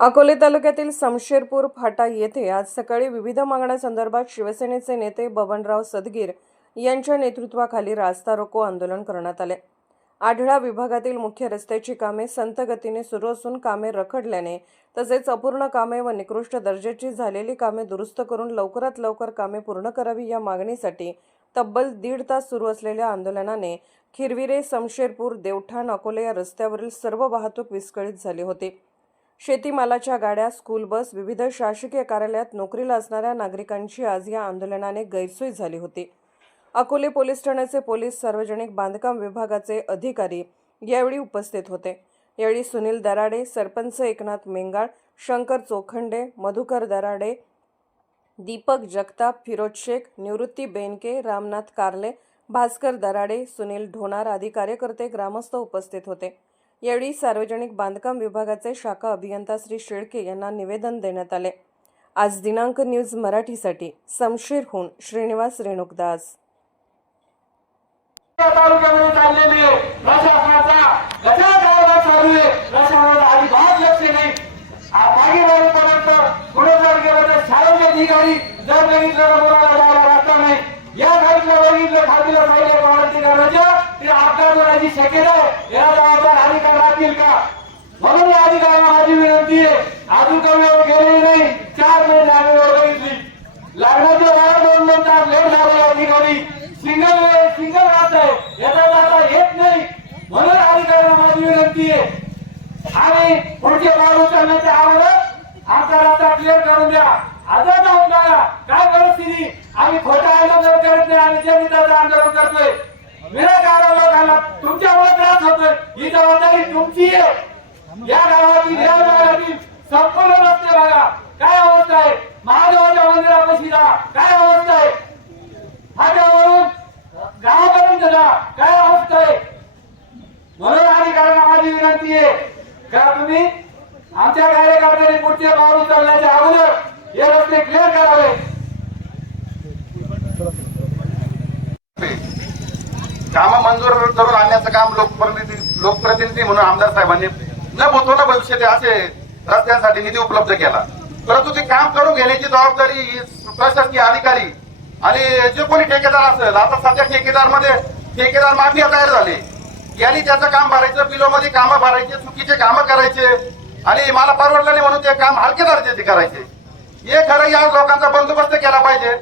अकोले तालुक्यातील समशेरपूर फाटा येथे आज सकाळी विविध मागण्यांसंदर्भात शिवसेनेचे नेते बबनराव सदगीर यांच्या नेतृत्वाखाली रास्ता रोको आंदोलन करण्यात आले. आढळा विभागातील मुख्य रस्त्याची कामे संत गतीने सुरू असून कामे रखडल्याने तसेच अपूर्ण कामे व निकृष्ट दर्जाची झालेली कामे दुरुस्त करून लवकरात लवकर कामे पूर्ण करावी या मागणीसाठी तब्बल दीड तास सुरू असलेल्या आंदोलनाने खिरविरे समशेरपूर देवठाण अकोले या रस्त्यावरील सर्व वाहतूक विस्कळीत झाली होती. शेतीमालाच्या गाड्या स्कूल बस विविध शासकीय कार्यालयात नोकरीला असणाऱ्या नागरिकांची आज या आंदोलनाने गैरसोय झाली होती. अकोले पोलीस ठाण्याचे पोलीस सार्वजनिक बांधकाम विभागाचे अधिकारी यावेळी उपस्थित होते. यावेळी सुनील दराडे सरपंच एकनाथ मेंगाळ शंकर चोखंडे मधुकर दराडे दीपक जगताप फिरोज शेख निवृत्ती बेनके रामनाथ कार्ले भास्कर दराडे सुनील ढोणार आदी कार्यकर्ते ग्रामस्थ उपस्थित होते. यावेळी सार्वजनिक बांधकाम विभागाचे शाखा अभियंता श्री शेळके यांना निवेदन देण्यात आले. आज दिनांक न्यूज मराठीसाठी समशेरहून श्रीनिवास रेणुकदास. या घटना बघितलं खातीला पाहिजे प्रवृत्ती ते अपघात शक्यता आहे या जबाबदार अधिकार राहतील का? म्हणून या अधिकाऱ्यांना माझी विनंती आहे. अजून कमी वेळ गेलेली नाही. चार महिने आम्ही वर बघितली. लग्नाच्या बारा दोन दोन तास लेट झाले या ठिकाणी. सिंगल वेळ सिंगल राहत आहे. याचा जाता येत नाही. म्हणून अधिकाऱ्यांना माझी विनंती आहे. आणि पुढचे पाऊल उचलण्याच्या अगोदर आमचा रस्ता क्लिअर करून द्या. आता जाऊन काय परिस्थिती? आम्ही खोटा आंदोलन करत नाही आम्ही जनतेचं आंदोलन करतोय. विनाकारण लोकांना तुमच्यामुळे त्रास होतोय. ही जबाबदारी तुमची आहे. या गावातील या भागातील संपूर्ण रस्ते बघा. काय अवस्था आहे? महादेवाच्या मंदिरापाशी जा. काय अवस्था आहे? फाट्यावरून गावापर्यंत जा. काय अवस्था आहे? म्हणून अधिकाऱ्यांना माझी विनंती आहे. का तुम्ही आमच्या कार्यकर्त्यांनी पुढचे पाऊल उचलण्याच्या अगोदर हे रस्ते क्लिअर करावे. कामं मंजूर करून आणण्याचं काम लोकप्रतिनिधी लोकप्रतिनिधी म्हणून आमदार साहेबांनी न भूतोला भविष्यात असे रस्त्यांसाठी निधी उपलब्ध केला. परंतु ते काम करून घेण्याची जबाबदारी ही प्रशासकीय अधिकारी आणि जे कोणी ठेकेदार असेल आता सध्या ठेकेदारमध्ये ठेकेदार माफिया तयार झाले. यांनी त्याचं काम भरायचं बिलोमध्ये कामं भरायचे चुकीचे कामं करायचे आणि मला परवडलं नाही म्हणून ते काम हलके दर्जाचे करायचे. हे खरं या लोकांचा बंदोबस्त केला पाहिजे.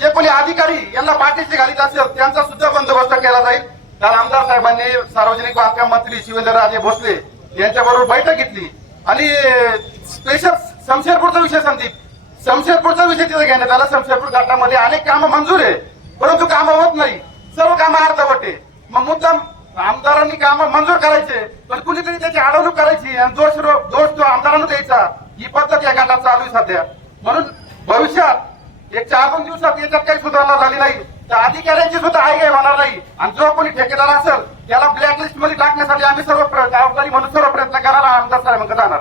जे कोणी अधिकारी यांना पाठीशी घालीत असेल त्यांचा सुद्धा बंदोबस्त केला जाईल. काल आमदार साहेबांनी सार्वजनिक बांधकाम मंत्री शिवेंद्रराजे भोसले यांच्याबरोबर बैठक घेतली. आणि स्पेशल शमशेरपूरचा विषय संदीप. शमशेरपूरचा विषय तिथे घेण्यात आला. शमशेरपूर घाटामध्ये अनेक कामं मंजूर आहे. परंतु कामं होत नाही. सर्व कामं अर्धवट आहे. मग मुद्दाम आमदारांनी कामं मंजूर करायचे पण कुणीतरी त्याची अडवणूक करायची आणि दोष दोष तो आमदारांना द्यायचा. ही पद्धत या गटात चालू आहे सध्या. म्हणून भविष्यात एक चार दोन दिवसात याच्यात काही सुधारणा झाली नाही. तर अधिकाऱ्यांची सुद्धा आई काही होणार नाही. आणि जो कोणी ठेकेदार असेल त्याला ब्लॅकलिस्टमध्ये टाकण्यासाठी आम्ही सर्व जबाबदारी म्हणून सर्व प्रयत्न करायला आमदार साहेबांकडे जाणार.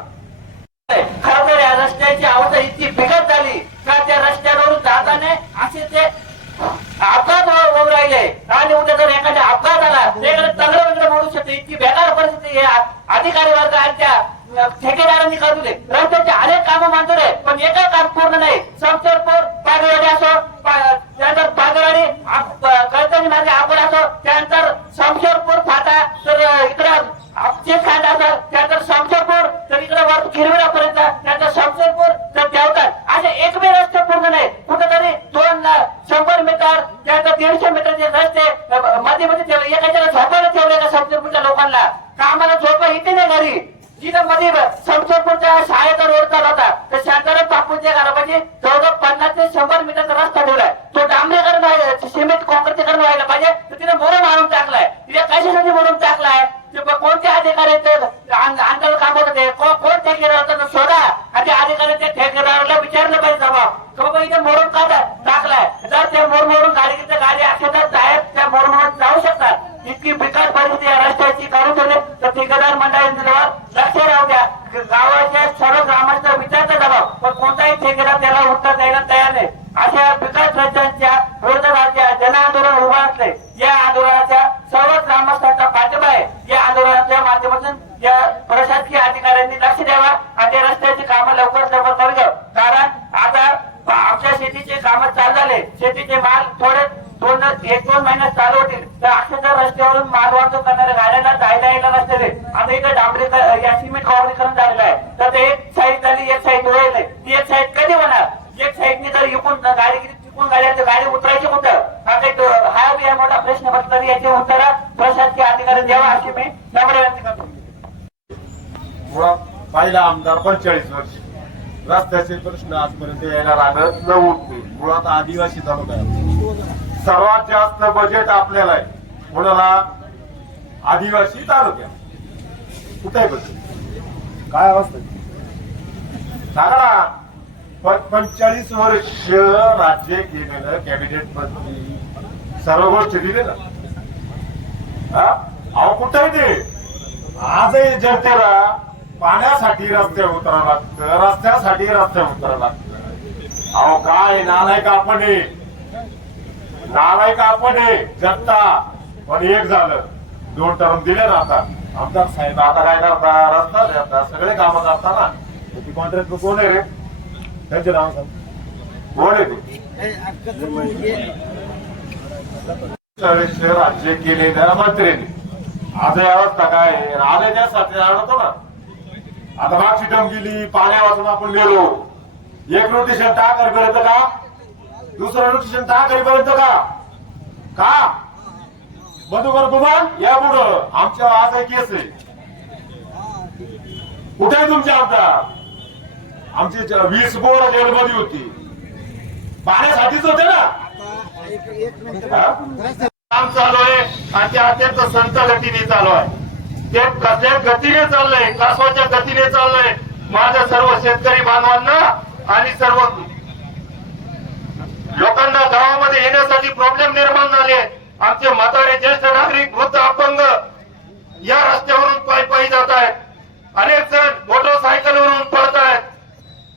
खरं तर या रस्त्याची अवस्था इतकी बिघट झाली का त्या रस्त्यावरून जाताने असे ते अपघात हो- होऊन राहिले. आणि उद्या जर एखादा अपघात झाला त्याकडे तंगड वगैरे मोडू शकते इतकी बेकार परिस्थिती या अधिकारी वर्ग आमच्या ठेकेदारांनी करू दे. रस्त्याचे अनेक कामं मंजूर आहे पण एकही काम पूर्ण नाही. संसदपूर पागरवाडी असो त्यानंतर पागरवाडी कळतणी मार्गे आपण असो त्यानंतर शमशेरपूर फाटा तर इकडं आपचेच खांदा असं त्यानंतर शमशेरपूर तर इकडे वर खिरविरापर्यंत त्यानंतर शमशेरपूर तर देवतात असे एकही रस्ते पूर्ण नाही. कुठेतरी दोन शंभर मीटर त्यानंतर दीडशे मीटरचे रस्ते मध्ये मध्ये पण कोणताही ठेकेदार त्याला उत्तर द्यायला तयार नाही. अशा विकास रस्त्यांच्या विरोधात जन आंदोलन उभा असले या आंदोलनाच्या सर्व ग्रामस्थांचा पाठिंबा आहे. या आंदोलनाच्या माध्यमातून या प्रशासकीय अधिकाऱ्यांनी लक्ष द्यावा आणि रस्त्याची कामं लवकर लवकर करू कारण आता आमच्या शेतीचे काम चालू झाले. शेतीचे माल थोडे दोन एक दोन महिन्यात चालू होतील. तर अक्षरशः रस्त्यावरून माल वाहतूक करणाऱ्या गाड्यांना जायला यायला नसते आता इथे डांबरी या सिमेंट कॉर्डीकरण झालं आहे तर ते एक साईड झाली एक साईड धुवायला ती एक साईड कधी होणार एक साईडने जर इकून गाडी चुकून गाडी तर गाडी उतरायची कुठं हा काही तो- हा बी हा मोठा प्रश्न बसला तरी याची उत्तर प्रशासकीय अधिकारी द्यावा अशी मी करतो पहिला आमदार पंचेचाळीस वर्ष. रस्त्याचे प्रश्न आजपर्यंत यायला लागत नव्हते. मुळात आदिवासी तालुका आहे. सर्वात जास्त बजेट आपल्याला आहे. कोणाला? आदिवासी तालुक्या कुठे आहे बजेट काय अवस्था? सांगा ना. पण पंचेचाळीस वर्ष राज्य केलेलं कॅबिनेट मंत्री सर्व गोष्टी दिले ना हा? अहो कुठे आहे ते? आजही जनतेला पाण्यासाठी रस्त्यावर उतरावं लागतं. रस्त्यासाठी रस्त्यावर उतरावं लागतं. अहो काय? नालायक आपण. नालायक आपण जनता पण एक झालं. दोन टर्म दिले ना आता. आमदार साहेब आता काय करता? रस्ता देता. सगळे कामं करता ना. ती कॉन्ट्रॅक्टर कोण आहे रे? त्यांचे नाव सांग. कोण आहे ते? राज्य केलेल्या मंत्र्यांनी. आज अवस्था काय? आहे? आले त्यासाठी आणतो ना. आता मागची टम गेली पाण्या वाचून आपण गेलो. एक नोटिशन टाक करेपर्यंत का? दुसरं नोटिशन टाक करेपर्यंत का? का मधुकर गुमान या पुढं. आमच्या आज एक केस आहे. कुठे आहे तुमचे आमदार? आमची वीस बोर जेलमध्ये होती. पाण्यासाठीच होते ना? काम चालू आहे आणि ते अत्यंत संत गतीने चालू आहे. ते कसल्या गतीने चाललंय कासवाच्या गतीने चाललंय माझ्या सर्व शेतकरी बांधवांना आणि सर्व लोकांना गावामध्ये येण्यासाठी प्रॉब्लेम निर्माण झाले आमचे म्हातारे ज्येष्ठ नागरिक वृद्ध अपंग या रस्त्यावरून पायी पायी जात आहेत. अनेक जण मोटरसायकलवरून पळत आहेत.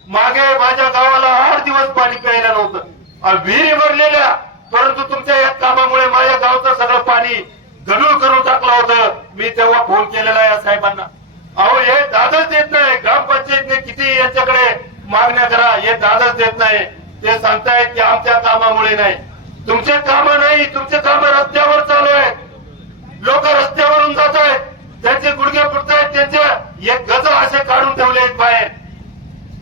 मागे माझ्या गावाला आठ दिवस पाणी प्यायला नव्हतं. आणि विहिरी भरलेल्या परंतु तुमच्या या कामामुळे माझ्या गावचं सगळं पाणी गडूळ करून टाकलं होतं. मी तेव्हा फोन केलेला आहे या साहेबांना. अहो हे दादच देत नाही. ग्रामपंचायतने किती यांच्याकडे मागण्या करा हे दादच देत नाही. ते सांगतायत की आमच्या कामामुळे नाही. तुमचे काम नाही तुमचे काम रस्त्यावर चालू आहेत. लोक रस्त्यावरून जात आहेत. त्यांचे गुडघे फुटत त्यांचे एक गज असे काढून ठेवले आहेत बाहेर.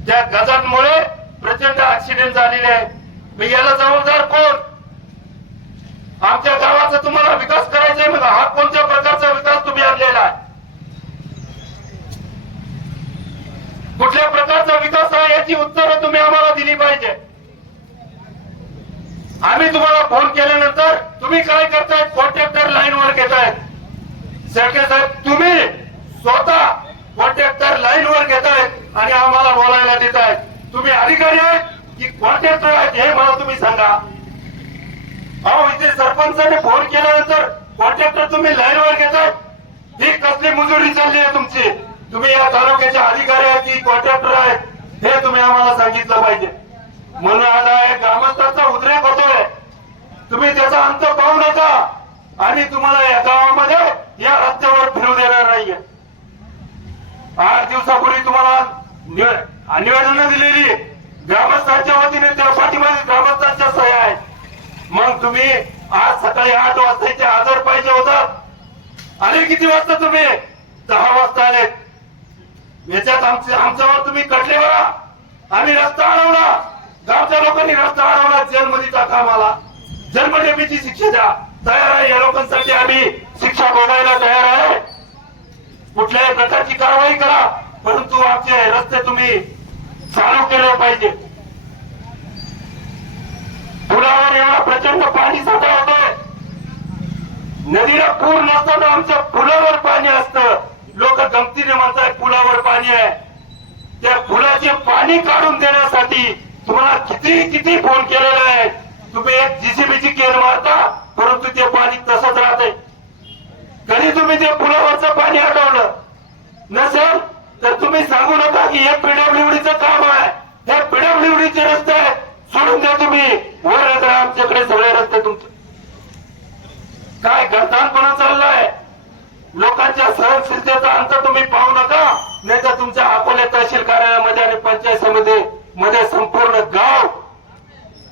त्या गजांमुळे प्रचंड ऍक्सिडेंट झालेले आहेत मी याला जबाबदार कोण? आमच्या गावाचा तुम्हाला विकास करायचा आहे म्हणा. हा कोणत्या प्रकारचा विकास तुम्ही आणलेला आहे? कुठल्या प्रकारचा विकास आहे याची उत्तरं तुम्ही आम्हाला दिली पाहिजे. आम्ही तुम्हाला फोन केल्यानंतर तुम्ही काय करतायत कॉन्ट्रॅक्टर लाईन वर घेतायत सरके साहेब तुम्ही स्वतः कॉन्ट्रॅक्टर लाईन वर घेतायत आणि आम्हाला बोलायला देत आहेत तुम्ही अधिकारी आहेत की कॉन्ट्रॅक्टर आहेत हे मला तुम्ही सांगा. अहो इथे सरपंचाने फोन केल्यानंतर कॉन्ट्रॅक्टर तुम्ही लाईन वर घेताय ही कसली मजुरी चालली आहे तुमची? तुम्ही या तालुक्याचे अधिकारी आहेत की कॉन्ट्रॅक्टर आहेत हे तुम्ही आम्हाला सांगितलं पाहिजे. म्हणून आज आहे ग्रामस्थांचा उद्रेक होतोय. तुम्ही त्याचा अंत पाहू नका. आणि तुम्हाला या गावामध्ये या रस्त्यावर फिरू देणार नाहीये. आठ दिवसापूर्वी तुम्हाला निवेदन दिलेली. ग्रामस्थांच्या वतीने त्या पाठीमागे ग्रामस्थांच्या तुम्ही आज सकाळी आठ वाजताचे इथे हजर पाहिजे होतात आले किती वाजता तुम्ही? दहा वाजता आले. याच्यात आमचे आमच्यावर तुम्ही कटले बरा आम्ही रस्ता अडवला. गावच्या लोकांनी रस्ता अडवला. जेलमध्ये टाका आम्हाला जन्मठेपीची शिक्षा द्या. तयार आहे. या लोकांसाठी आम्ही शिक्षा भोगायला तयार आहे. कुठल्याही प्रकारची कारवाई करा. परंतु आमचे रस्ते तुम्ही चालू केले पाहिजे. पुलावर एवढा प्रचंड पाणी साठा होतोय नदीला पूर नसताना आमच्या पुलावर पाणी असतं. लोक गमतीने म्हणतात पुलावर पाणी आहे. त्या पुलाचे पाणी काढून देण्यासाठी तुम्हाला किती किती फोन केलेला आहे. तुम्ही एक जीसीबीची केर मारता परंतु ते पाणी तसंच राहते कधी तुम्ही ते पुलावरचं पाणी हटवलं? नसेल? तर तुम्ही सांगू नका की हे पीडब्ल्यूडीचं काम आहे. हे पीडब्ल्यूडीचे रस्ते आहेत. सोडून द्या तुम्ही. वर येत राहा आमच्याकडे सगळे रस्ते तुमचे. काय गरदानपणा चाललाय? लोकांच्या सहनशीलतेचा अंत तुम्ही पाहू नका. नाही तर तुमच्या अकोले तहसील कार्यालयामध्ये आणि पंचायत समिती मध्ये संपूर्ण गाव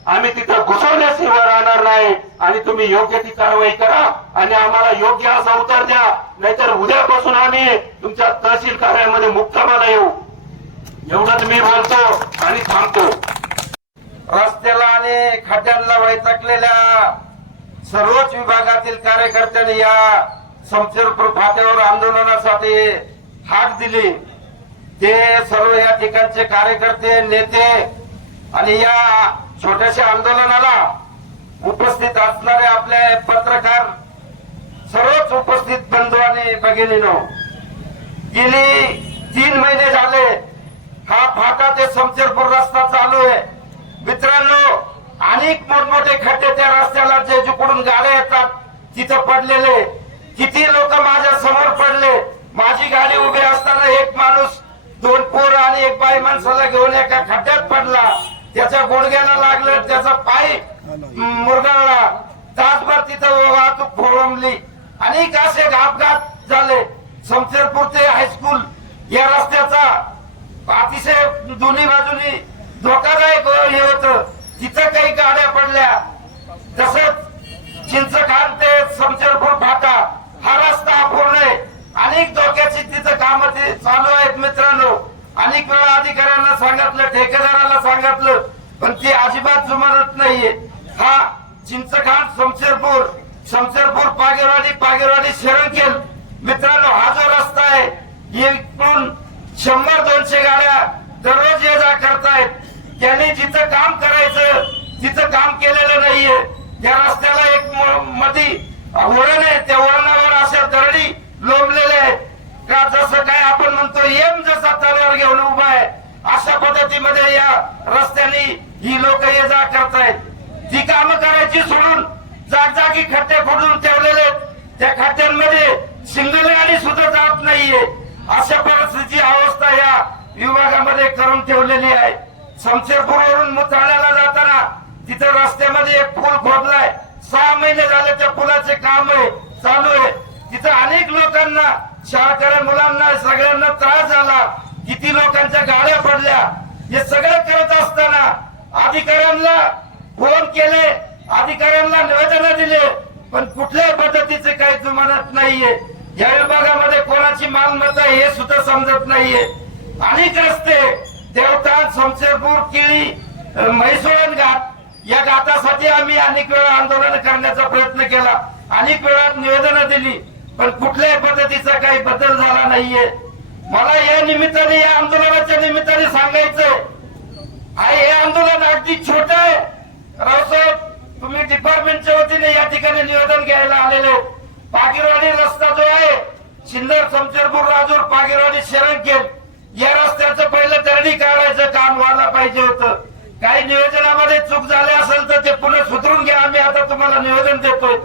आम्ही तिथं घुसवण्याशिवाय राहणार नाही. आणि तुम्ही योग्य ती कारवाई करा आणि आम्हाला योग्य असा उतार द्या. नाहीतर उद्यापासून आम्ही तुमच्या तहसील कार्यालयामध्ये मुक्कामाला येऊ. एवढंच मी बोलतो आणि थांबतो. रस्त्याला आणि खड्ड्यांना वैतकलेल्या सर्वच विभागातील कार्यकर्त्यांनी या समशेरपूर फाट्यावर आंदोलनासाठी हाक दिली. ते सर्व या ठिकाणचे कार्यकर्ते नेते आणि या छोट्याशा आंदोलनाला उपस्थित असणारे आपले पत्रकार सर्वच उपस्थित बंधू आणि भगिनीनो गेली तीन महिने झाले. हा फाटा ते समशेरपूर रस्ता चालू आहे. मित्रांनो अनेक मोठमोठे खड्डे त्या रस्त्याला जे जिकडून गाड्या येतात. तिथं पडलेले किती लोक माझ्यासमोर पडले. माझी गाडी उभी असताना एक माणूस दोन पोर आणि एक बाई माणसाला घेऊन एका खड्ड्यात पडला. त्याच्या गुडघ्याला लागलं त्याचा पाय मुरगळला. तासभर तिथं वाहतूक खोळंबली. अनेक असे अपघात झाले. शमशेरपूर ते हायस्कूल या रस्त्याचा अतिशय दोन्ही बाजूनी धोकादायक हे होत. तिथं काही गाड्या पडल्या तसंच चिंचखान ते समशेरपूर फाटा हा रस्ता अपूर्ण आहे. अनेक धोक्याची तिथं काम ते चालू आहेत मित्रांनो. अनेक वेळा अधिकाऱ्यांना सांगितलं ठेकेदाराला सांगितलं पण ते अजिबात जुमानत नाहीये. हा चिंचखान समशेरपूर समशेरपूर पागेवाडी पागेवाडी शेरंकेल मित्रांनो हा जो रस्ता आहे एकूण शंभर दोनशे गाड्या दररोज ये जा करतायत. ज्याने जिथं काम करायचं तिथं काम केलेलं नाहीये. या रस्त्याला एक म- मधी वळण आहे. त्या वळणावर अशा दरडी लोंबलेल्या आहेत. का जसं काय आपण म्हणतो एम जसा तलवार घेऊन उभा आहे अशा पद्धतीमध्ये या रस्त्याने ही लोक ये जा करतायत. ती कामं करायची सोडून जागजागी खड्डे फोडून ठेवलेले आहेत. त्या खड्ड्यांमध्ये सिंगल गाडी सुद्धा जात नाहीये. अशा परिस्थितीची अवस्था या विभागामध्ये करून ठेवलेली आहे. शमशेरपूरवरून मुथाण्याला जाताना तिथं रस्त्यामध्ये एक पूल खोदलाय. सहा महिने झाले त्या पुलाचे काम आहे चालू आहे. तिथं अनेक लोकांना शाळकऱ्या मुलांना सगळ्यांना त्रास झाला. किती लोकांच्या गाड्या पडल्या. हे सगळं करत असताना अधिकाऱ्यांना फोन केले. अधिकाऱ्यांना निवेदन दिले. पण कुठल्याही पद्धतीचे काही जुमानत नाहीये. या विभागामध्ये कोणाची मालमत्ता हे सुद्धा समजत नाहीये. अनेक रस्ते देवतान शमशेरपूर केळी अ, म्हैसोळण घाट. या घाटासाठी आम्ही अनेक वेळा आंदोलन करण्याचा प्रयत्न केला. अनेक वेळा निवेदनं दिली पण कुठल्याही पद्धतीचा काही बदल झाला नाहीये. मला या निमित्ताने या आंदोलनाच्या निमित्ताने सांगायचंय. आहे हे आंदोलन अगदी छोट आहे. रावसाहेब तुम्ही डिपार्टमेंटच्या वतीने या ठिकाणी निवेदन घ्यायला आलेले पागिरवाडी रस्ता जो आहे सिन्नर समशेरपूर राजूर पागिरवाडी शरणकेल या रस्त्याचं पहिलं दरडी काढायचं काम व्हायला पाहिजे होतं. काही नियोजनामध्ये चूक झाली असेल तर ते पुन्हा सुधरून घ्या. आम्ही आता तुम्हाला निवेदन देतोय.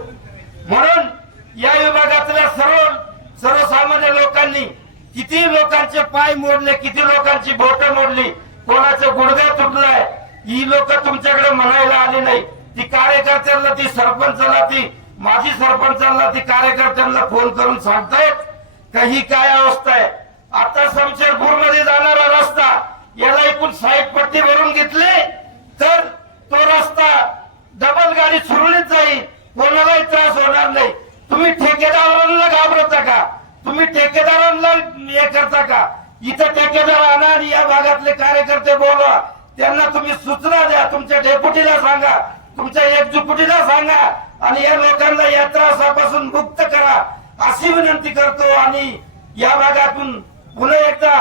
म्हणून या विभागातल्या सर्व सर्वसामान्य लोकांनी किती लोकांचे पाय मोडले किती लोकांची बोट मोडली कोणाचं गुडघा तुटलाय ही लोक तुमच्याकडे म्हणायला आली नाही. ती कार्यकर्त्यांना ती सरपंचाला ती माजी सरपंचांना ती कार्यकर्त्यांना फोन करून सांगतायत का ही काय अवस्था आहे? आता शमशेरपूरमध्ये जाणारा रस्ता याला एकूण साईड पट्टी भरून घेतले तर तो रस्ता डबल गाडी सुरळीत जाईल. कोणालाही त्रास होणार नाही. तुम्ही ठेकेदारांना घाबरता का? तुम्ही ठेकेदारांना हे करता का? इथं ठेकेदार आणा आणि या भागातले कार्यकर्ते बोलवा. त्यांना तुम्ही सूचना द्या तुमच्या डेप्युटीला सांगा तुमच्या एकजुपुटीला सांगा आणि या लोकांना या त्रासापासून मुक्त करा. अशी विनंती करतो आणि या भागातून पुन्हा एकदा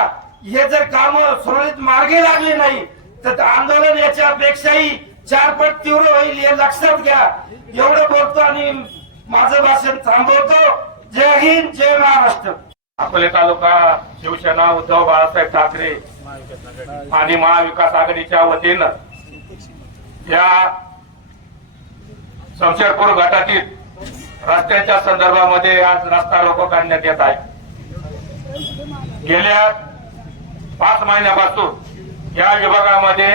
हे जर काम सुरळीत मार्गी लागली नाही तर आंदोलन याच्यापेक्षाही चार पट तीव्र होईल हे लक्षात घ्या. एवढं बोलतो आणि माझं भाषण थांबवतो. जय हिंद जय महाराष्ट्र. अकोले तालुका शिवसेना उद्धव बाळासाहेब ठाकरे आणि महाविकास आघाडीच्या वतीनं या शमशेरपूर गटातील रस्त्याच्या संदर्भामध्ये आज रस्ता रोको काढण्यात येत आहे. गेल्या पाच महिन्यापासून या विभागामध्ये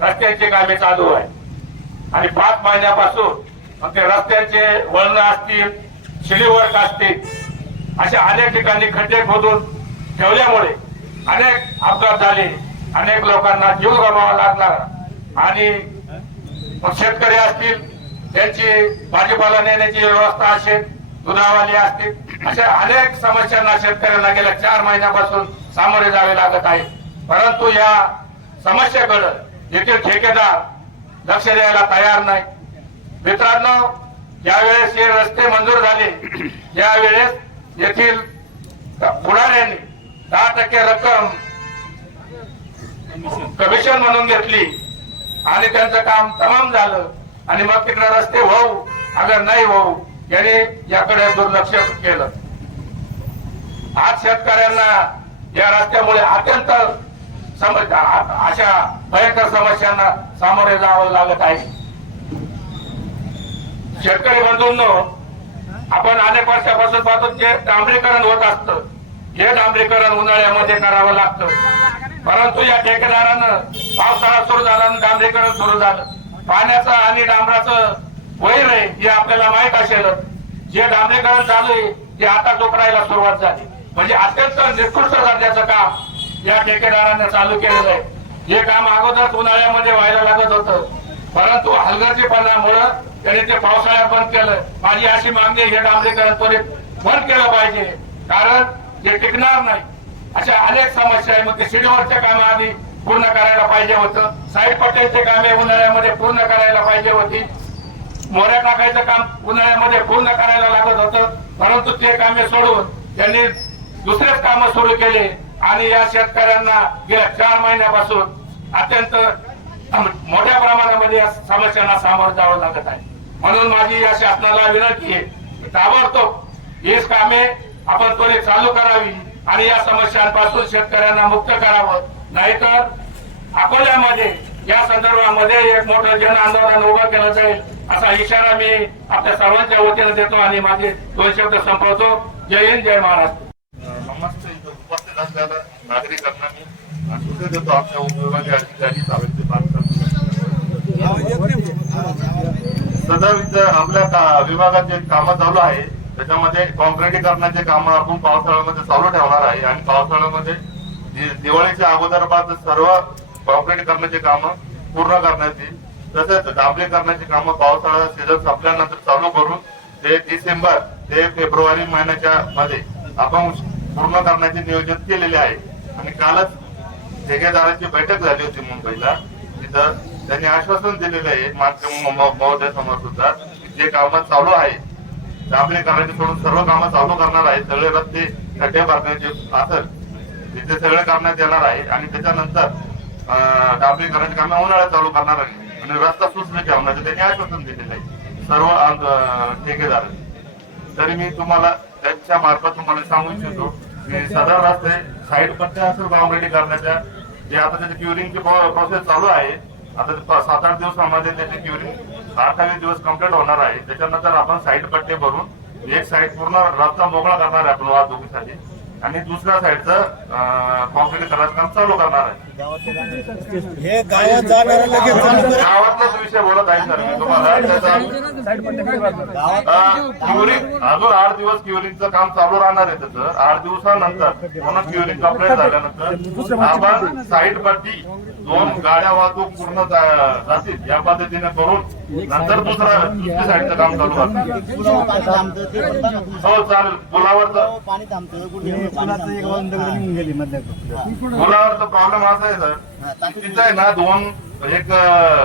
रस्त्यांची कामे चालू आहे आणि पाच महिन्यापासून मग ते रस्त्यांचे वळण असतील शिलीवर्क असतील अशा अनेक ठिकाणी खड्डे खोदून ठेवल्यामुळे अनेक अपघात झाले. अनेक लोकांना जीव गमावा लागला. आणि शेतकरी असतील त्यांची भाजीपाला नेण्याची व्यवस्था असेल दुधावाली असतील. अशा अनेक समस्यांना शेतकऱ्यांना गेल्या चार महिन्यापासून सामोरे जावे लागत आहे. परंतु या समस्येकडे येथील ठेकेदार लक्ष द्यायला तयार नाही. मित्रांनो ज्यावेळेस हे रस्ते मंजूर झाले. यावेळेस येथील पुढाऱ्यांनी दहा टक्के रक्कम कमिशन म्हणून घेतली. आणि त्यांचं काम तमाम झालं. आणि मग तिकडे रस्ते होऊ अगर नाही होऊ यांनी याकडे दुर्लक्ष केलं. आज शेतकऱ्यांना या रस्त्यामुळे अत्यंत समज अशा भयंकर समस्यांना सामोरे जावं लागत आहे. शेतकरी बंधूंनो आपण अनेक वर्षापासून पाहतो जे डांबरीकरण होत असतं. हे डांबरीकरण उन्हाळ्यामध्ये करावं लागतं. परंतु या ठेकेदारानं पावसाळा सुरू झाला आणि डांबरीकरण सुरू झालं. पाण्याचं आणि डांबराचं वैर आहे हे आपल्याला माहीत असेल. जे डांबरीकरण चालू आहे ते आता डोकरायला सुरुवात झाली. म्हणजे अत्यंत निकृष्ट दर्जाचं काम या ठेकेदारांनी चालू केलेलं आहे. हे काम अगोदरच उन्हाळ्यामध्ये व्हायला लागत होतं. परंतु हलगर्जीपणामुळं त्यांनी ते पावसाळ्यात बंद केलं. माझी अशी मागणी हे डांबरीकरण त्वरित बंद केलं पाहिजे. कारण ते टिकणार नाही. अशा अनेक समस्या आहे. मग ते शिडीवरच्या कामं आधी पूर्ण करायला पाहिजे होतं. साईड पटेलचे कामे उन्हाळ्यामध्ये पूर्ण करायला पाहिजे होती. मोऱ्या टाकायचं काम उन्हाळ्यामध्ये पूर्ण करायला लागत होतं. परंतु ते कामे सोडून त्यांनी दुसरेच काम सुरू केले. आणि या शेतकऱ्यांना गेल्या चार महिन्यापासून अत्यंत मोठ्या प्रमाणामध्ये या समस्यांना सामोरं जावं लागत आहे. म्हणून माझी या शासनाला विनंती आहे ताबडतोब हीच कामे आपण त्वरित चालू करावी आणि या समस्यांपासून शेतकऱ्यांना मुक्त करावं. नाहीतर अकोल्यामध्ये या संदर्भामध्ये एक मोठं जन आंदोलन उभं केलं जाईल. असा इशारा मी आपल्या सर्वांच्या वतीने देतो आणि माझे दोन शब्द संपवतो. जय हिंद जय महाराष्ट्र. उपस्थित असलेल्या नागरिकांना मी आश्वासन देतो अधिकारी सावित्री सदर आपल्या विभागाचे काम कामं चालू आहे. त्याच्यामध्ये कॉन्क्रिटीकरणाचे कामं आपण पावसाळ्यामध्ये चालू ठेवणार आहे. आणि पावसाळ्यामध्ये दिवाळीच्या अगोदर बाद सर्व कॉन्क्रिटीकरणाचे कामं पूर्ण करण्यात येईल तसेच डांबरीकरणाची कामं पावसाळा सीझन संपल्यानंतर चालू करून ते डिसेंबर ते फेब्रुवारी महिन्याच्या मध्ये आपण पूर्ण करण्याचे नियोजन केलेले आहे. आणि कालच ठेकेदारांची बैठक झाली होती मुंबईला. तिथं त्यांनी आश्वासन दिलेलं आहे मान्य महोदय समोर सुद्धा जे कामं चालू आहे डांबरीकरणाचे सोडून सर्व कामं चालू करणार आहे सगळे रस्ते खड्डे भरण्याचे असेल तिथे सगळे करण्यात येणार आहे. आणि त्याच्यानंतर अं, डांबरीकरणाची कामं उन्हाळ्यात चालू करणार आहे. रस्ता सुसले म्हणजे नाही त्यांनी आश्वासन दिलेलं आहे. सर्व ठेकेदार. तरी मी तुम्हाला त्यांच्या मार्फत तुम्हाला सांगू इच्छितो की सदर रस्ते साईड पट्ट्या असेल बाउंड्री करण्याच्या जे आता त्याची क्युरिंगची प्रोसेस चालू आहे. आता सात आठ दिवसामध्ये त्याची क्युरिंग अठ्ठावीस दिवस कंप्लीट होणार आहे. त्याच्यानंतर आपण साईड पट्टे भरून एक साईड पूर्ण रस्ता मोकळा करणार आहे आपण वाहतुकीसाठी. आणि दुसऱ्या साईडचं कॉन्क्रीट करायचं काम चालू करणार आहे. हे गावात जाणार. गावातलाच विषय बोलत आहे सर मी तुम्हाला. त्याचा क्युरिंग अजून आठ दिवस क्युरिंगचं काम चालू राहणार आहे त्याचं. आठ दिवसानंतर पुन्हा क्युरिंग कंप्लीट झाल्यानंतर आपण साईड पट्टी दोन गाड्या वाहतूक पूर्ण जातील. या पद्धतीने करून नंतर दुसरा दुसऱ्या साईडचं काम चालू हो चालेल. पुलावरचं. पुलावरचा प्रॉब्लेम असा आहे सर तिथं आहे ना दोन एक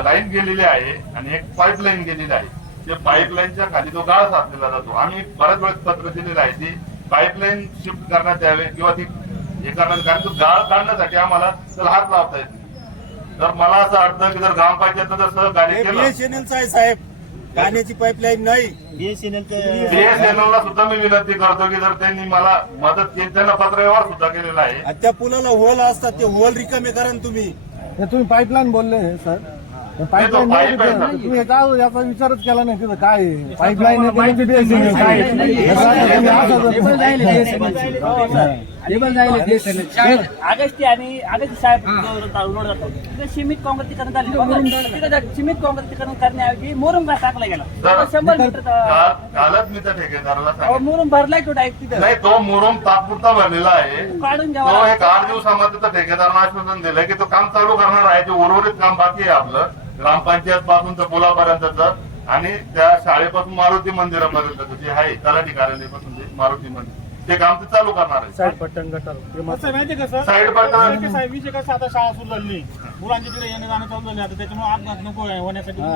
लाईन गेलेली आहे आणि एक पाईपलाईन गेलेली आहे. ते पाईपलाईनच्या खाली तो गाळ साधलेला जातो. आम्ही बऱ्याच वेळेस पत्र दिलेलं आहे ती पाईपलाईन शिफ्ट करण्यात यावे किंवा ती हे करण्यात कारण तो गाळ काढण्यासाठी आम्हाला त्याला हात लावता येत तर मला असं वाटतं की जर ग्रामपंचायत जर सहकार्य केलं. बीएसएनएलचं आहे साहेब. पाण्याची पाईपलाईन नाही. BSNL बीएसएनएल ला सुद्धा मी विनंती करतो की जर त्यांनी मला मदत केली त्यांना पत्रव्यवहार सुद्धा केलेला आहे. आणि त्या पुलाला होल असतात ते होल रिकामे करा ना तुम्ही. हे तुम्ही पाईपलाईन बोलले सर आहे. तुम्ही याचा याचा विचारच केला नाही तिथं काय आहे? पाईपलाईन आहे, BSNL काय आहे? तुम्ही असं आगस्ती आणि आगस्ती साहेब रोड जातो. तिथे सीमित काँग्रेसीकरण झाले तिथे सीमित काँग्रेसीकरण करण्याऐवजी मोरम टाकला गेला. शंभर मीटर मोरम भरलाय तो डायरेक्ट तिथं. नाही तो मुरुम तात्पुरता भरलेला आहे. काढून घ्यावा एक आठ दिवसामध्ये तर ठेकेदारानं आश्वासन दिलं की तो काम चालू करणार आहे. ते उर्वरित काम बाकी आहे आपलं. ग्रामपंचायत पासून तर पुलापर्यंतच. आणि त्या शाळेपासून मारुती मंदिरापर्यंत जे आहे तलाठी कार्यालयापासून मारुती मंदिर. ते काम ते चालू करणार आहे. गटार कसं आहे माहितीये का सर? साईड पट्टा विषय कसं आता शाळा सुरू झाली. मुलांची तिकडे येणं जाणं चालू झाले आता त्याच्यामुळे अपघात नको आहे होण्यासाठी हा,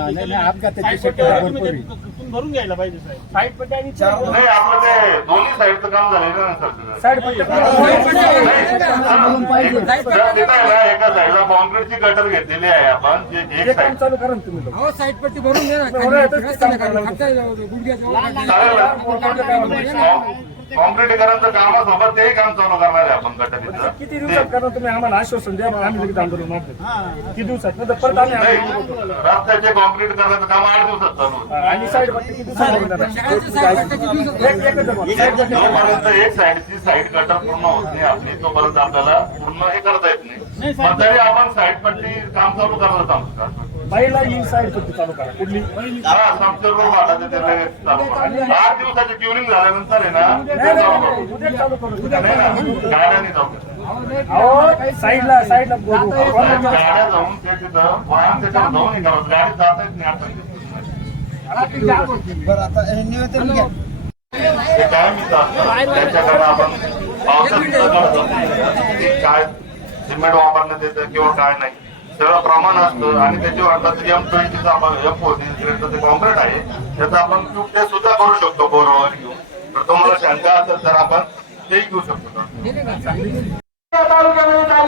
साईड भरून घ्यायला पाहिजे साहेब? साईड पट्टी आणि नाही आपलं ते दोन्ही साईडचं काम झालेलं ना सर. तिथं आहे ना, एका साईडला कॉन्क्रीटची गटर घेतलेली आहे आपण जे एक साईड. चालू करा ना तुम्ही लोक. चालेल ना. कॉन्क्रीटीकरणचं कामासोबत तेही काम चालू करणार आहे आपण गटारीचं किती दिवसात करा तुम्ही आम्हाला आश्वासन द्या मग आम्ही लगेच आंदोलन मागतो किती दिवसात परत आम्ही नाही आंदोलन करू. रस्त्याचे कॉन्क्रीट करण्याचं काम आठ दिवसात चालू होतं. आणि साईड किती दिवसात होणार आहे? एक- एकच जमा. जोपर्यंत एक साईडची साईड कटर पूर्ण होत नाही आपली तोपर्यंत आपल्याला पूर्ण हे करता येत नाही पण तरी आपण साईड पट्टी काम चालू करत आहोत पहिला ही साईड पट्टी चालू करा? कुठली. आठ दिवसाची ट्युनिंग झाल्यानंतर आहे ना ते नाही, चालू नाही, करू. उद्या चालू करू. उद्या नाही ना गाड्याने जाऊ. अहो साईडला साईडला बोलू. गाड्या जाऊन ते तिथं वाहन त्याच्यावर जाऊन हे करावं गाडी जाता येत नाही आता काय मी त्याच्याकडे आपण पावसाचं करतो ते काय सिमेंट वापरण्यात येतं किंवा काय नाही. सगळं प्रमाण असतं आणि त्याच्यावर आता एम ट्वेंटीचं आपण एम फोर्टीचं ते कॉन्क्रीट आहे. त्याचं आपण ते सुद्धा करू शकतो बोरवर घेऊन. तर तुम्हाला शंका असेल तर आपण तेही घेऊ शकतो.